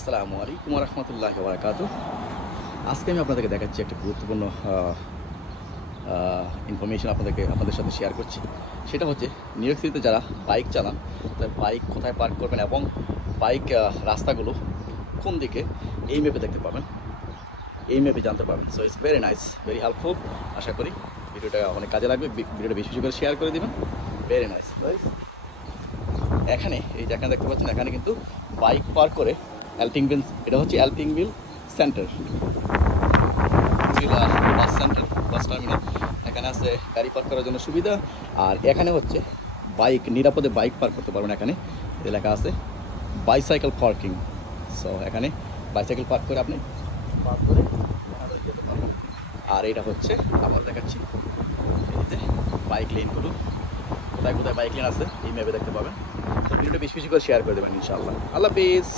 আসসালামু আলাইকুম ওয়া রাহমাতুল্লাহি ওয়া বারাকাতুহু। আজকে আমি আপনাদেরকে দেখাচ্ছি একটা গুরুত্বপূর্ণ ইনফরমেশন আপনাদের সাথে শেয়ার করছি। সেটা হচ্ছে নিউ ইয়র্ক সিটিতে যারা বাইক চালান, তারা বাইক কোথায় পার্ক করবেন এবং বাইক রাস্তাগুলো কোন দিকে এই ম্যাপে দেখতে পাবেন, এই ম্যাপে জানতে পারবেন। So it's very nice, very helpful. আশা করি ভিডিওটা অনেক কাজে লাগবে। ভিডিওটা বেশি বেশি করে শেয়ার করে দেবেন। Very nice. এখানে এই যে এখানে দেখতে পাচ্ছেন, এখানে কিন্তু বাইক পার্ক করে অ্যালপিংভিল, এটা হচ্ছে অ্যালপিংভিল সেন্টার, বাস সেন্টার, বাস টার্মিনাল। এখানে আছে গাড়ি পার্ক করার জন্য সুবিধা। আর এখানে হচ্ছে বাইক, নিরাপদে বাইক পার্ক করতে পারবেন। এখানে লেখা আছে বাইসাইকেল পার্কিং। সো এখানে বাইসাইকেল পার্ক করে আপনি পার্ক করে যেতে পারবেন। আর এটা হচ্ছে আবার দেখাচ্ছি, এতে বাইক লেনগুলো কোথায় কোথায় বাইক লেন আছে এই ম্যাপে দেখতে পাবেন। তো ভিডিওটা বেশি বেশি করে শেয়ার করে দেবেন ইনশাআল্লাহ। আল্লাহ হাফেজ।